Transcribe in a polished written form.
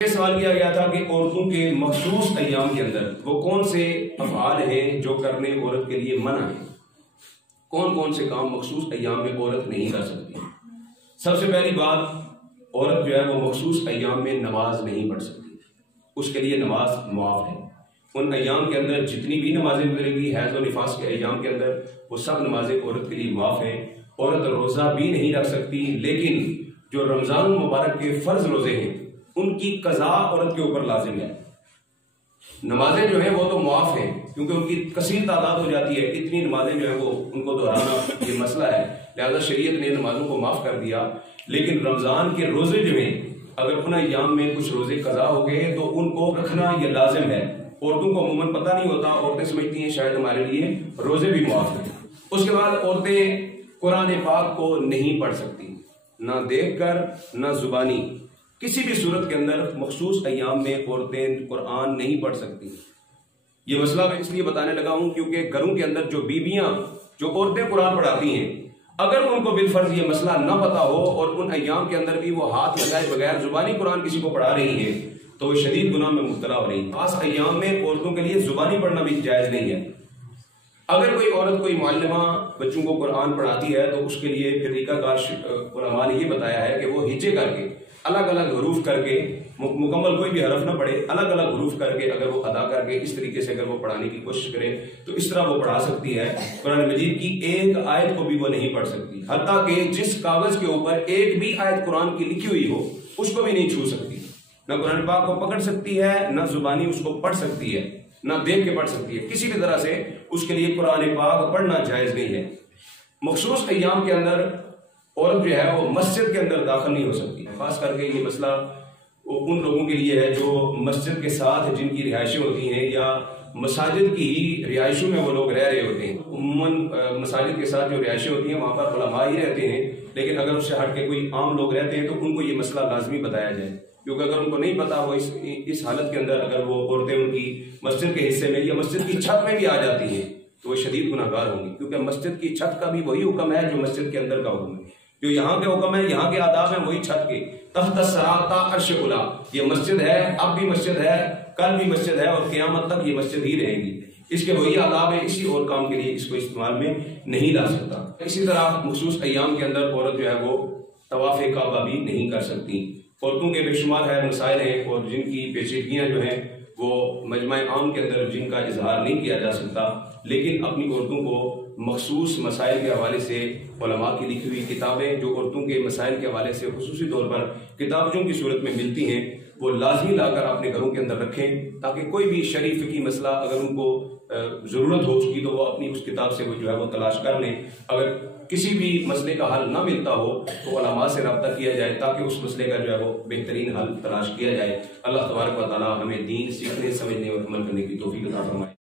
یہ سوال کیا گیا تھا کہ عورتوں کے مخصوص ایام کے اندر وہ کون سے افعال ہیں جو کرنے عورت کے لیے منع ہے، کون کون سے کام مخصوص ایام میں عورت نہیں کر سکتی۔ سب سے پہلی بات، عورت جو ہے وہ مخصوص ایام میں نماز نہیں پڑھ سکتی، اس کے لیے نماز معاف ہے۔ ان ایام کے اندر جتنی بھی نمازیں گزرے گی حیض و نفاس کے ایام کے اندر، وہ سب نمازیں عورت کے لیے معاف ہیں۔ عورت روزہ بھی نہیں رکھ سکتی، لیکن جو رمضان المبارک کے فرض روزے ہیں ان کی قضا عورت کے اوپر لازم ہے۔ نمازیں جو ہیں وہ تو معاف ہیں کیونکہ ان کی کثیر تعداد ہو جاتی ہے، اتنی نمازیں جو ہیں وہ ان کو دہرانا یہ مسئلہ ہے، لہذا شریعت نے نمازوں کو معاف کر دیا۔ لیکن رمضان کے روزے جو ہیں اگر ان ایام میں کچھ روزے قضا ہو گئے تو ان کو رکھنا یہ لازم ہے۔ عورتوں کو عموماً پتہ نہیں ہوتا، عورتیں سمجھتی ہیں شاید ہمارے لیے روزے بھی معاف ہیں۔ اس کے بعد عورتیں قرآن پاک کو نہیں پڑھ سکتی، نہ دیکھ کر نہ زبانی، کسی بھی صورت کے اندر مخصوص ایام میں عورتیں قرآن نہیں پڑھ سکتی۔ یہ مسئلہ میں اس لیے بتانے لگا ہوں کیونکہ گھروں کے اندر جو بیویاں جو عورتیں قرآن پڑھاتی ہیں، اگر ان کو بالفرض یہ مسئلہ نہ پتا ہو اور ان ایام کے اندر بھی وہ ہاتھ لگائے بغیر زبانی قرآن کسی کو پڑھا رہی ہیں تو وہ شدید گناہ میں مبتلا ہو رہی ہیں۔ خاص ایام میں عورتوں کے لیے زبانی پڑھنا بھی جائز نہیں ہے۔ اگر کوئی عورت کوئی معلمہ بچوں کو قرآن پڑھاتی ہے تو اس کے لیے پھر طریقہ کار علماء نے یہ بتایا ہے کہ وہ ہجے کر کے الگ الگ حروف کر کے، مکمل کوئی بھی حرف نہ پڑھے، الگ الگ حروف کر کے اگر وہ ادا کر کے اس طریقے سے اگر وہ پڑھانے کی کوشش کرے تو اس طرح وہ پڑھا سکتی ہے۔ قرآن مجید کی ایک آیت کو بھی وہ نہیں پڑھ سکتی، حتیٰ کہ جس کاغذ کے اوپر ایک بھی آیت قرآن کی لکھی ہوئی ہو اس کو بھی نہیں چھو سکتی۔ نہ قرآن پاک کو پکڑ سکتی ہے، نہ زبانی اس کو پڑھ سکتی ہے، نہ دیکھ کے پڑھ سکتی ہے، کسی بھی طرح سے اس کے لیے قرآن پاک پڑھنا جائز نہیں ہے۔ مخصوص ایام کے اندر عورت جو ہے وہ مسجد کے اندر داخل نہیں ہو سکتی۔ خاص کر کے یہ مسئلہ ان لوگوں کے لیے ہے جو مسجد کے ساتھ جن کی رہائشیں ہوتی ہیں یا مساجد کی ہی رہائشوں میں وہ لوگ رہ رہے ہوتے ہیں۔ عموماً مساجد کے ساتھ جو رہائشیں ہوتی ہیں وہاں پر علماء ہی رہتے ہیں، لیکن اگر اس سے ہٹ کے کوئی عام لوگ رہتے ہیں تو ان کو یہ مسئلہ لازمی بتایا جائے، کیونکہ اگر ان کو نہیں پتا وہ اس حالت کے اندر اگر وہ عورتیں ان کی مسجد کے حصے میں یا مسجد کی چھت میں بھی آ جاتی ہیں تو وہ شدید گناہ گار ہوں گی، کیونکہ مسجد کی چھت کا بھی وہی حکم ہے جو مسجد کے اندر کا حکم ہے۔ جو یہاں کے حکم ہے، یہاں کے آداب ہیں، وہی چھت کے تحت الثری عرش علی، یہ مسجد ہے، اب بھی مسجد ہے، کل بھی مسجد ہے اور قیامت تک یہ مسجد ہی رہے گی۔ اس کے وہی آداب ہیں، اسی اور کام کے لیے اس کو استعمال میں نہیں لا سکتا۔ اسی طرح مخصوص ایام کے اندر عورت جو ہے وہ طواف کعبہ بھی نہیں کر سکتی۔ عورتوں کے بے شمار ہے مسائل ہیں اور جن کی پیچیدگیاں جو ہیں وہ مجمع عام کے اندر جن کا اظہار نہیں کیا جا سکتا، لیکن اپنی عورتوں کو مخصوص مسائل کے حوالے سے علماء کی لکھی ہوئی کتابیں جو عورتوں کے مسائل کے حوالے سے خصوصی طور پر کتابوں کی صورت میں ملتی ہیں وہ لازمی لا کر اپنے گھروں کے اندر رکھیں، تاکہ کوئی بھی شرعی فقہی مسئلہ اگر ان کو ضرورت ہو چکی تو وہ اپنی اس کتاب سے وہ جو ہے وہ تلاش کر لیں۔ اگر کسی بھی مسئلے کا حل نہ ملتا ہو تو علماء سے رابطہ کیا جائے تاکہ اس مسئلے کا جو ہے وہ بہترین حل تلاش کیا جائے۔ اللہ تبارک و تعالی ہمیں دین سیکھنے، سمجھنے اور عمل کرنے کی توفیق عطا فرمائے۔